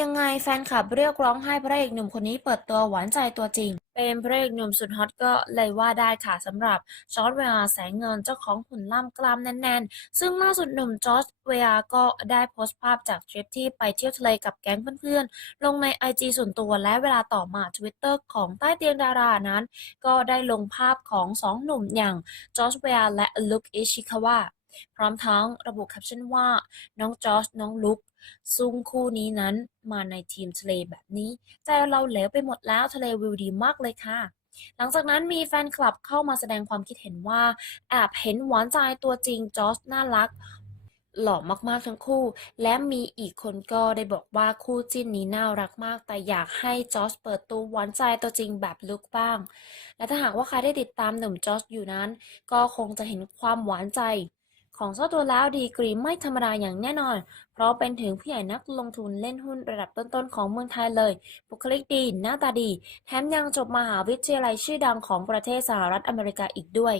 ยังไงแฟนคลับเรียกร้องให้พระเอกหนุ่มคนนี้เปิดตัวหวานใจตัวจริง เป็นพระเอกหนุ่มสุดฮอตก็เลยว่าได้ค่ะสำหรับจอร์จเวียแสงเงินเจ้าของหุ่นล่ำกล้ามแน่นๆ ซึ่งล่าสุดหนุ่มจอร์จเวียก็ได้โพสต์ภาพจากทริปที่ไปเที่ยวทะเลกับแก๊งเพื่อนๆ ลงใน IG ส่วนตัวและเวลาต่อมา Twitter ของใต้เตียงดารานั้น ก็ได้ลงภาพของสองหนุ่มอย่างจอร์จเวียและลุคอิชิคาวะ พร้อมทั้งระบุแคปชั่นว่า น้องจอร์จน้องลุกซุงคู่นี้นั้นมาในทีมทะเลแบบนี้ ใจเราเหลวไปหมดแล้วทะเลวิวดีมากเลยค่ะ หลังจากนั้นมีแฟนคลับเข้ามาแสดงความคิดเห็นว่าแอบเห็นหวานใจตัวจริงจอร์จน่ารักหล่อมากๆทั้งคู่ และมีอีกคนก็ได้บอกว่าคู่จิ้นนี้น่ารักมาก แต่อยากให้จอร์จเปิดตัวหวานใจตัวจริงแบบลุกบ้าง และถ้าหากว่าใครได้ติดตามหนุ่มจอร์จอยู่นั้น ก็คงจะเห็นความหวานใจ ของเจ้าตัวแล้วดีกรีไม่ธรรมดาอย่างแน่นอน เพราะเป็นถึงผู้ใหญ่นักลงทุนเล่นหุ้นระดับต้นๆของเมืองไทยเลย บุคลิกดีหน้าตาดี แถมยังจบมหาวิทยาลัยชื่อดังของประเทศสหรัฐอเมริกาอีกด้วย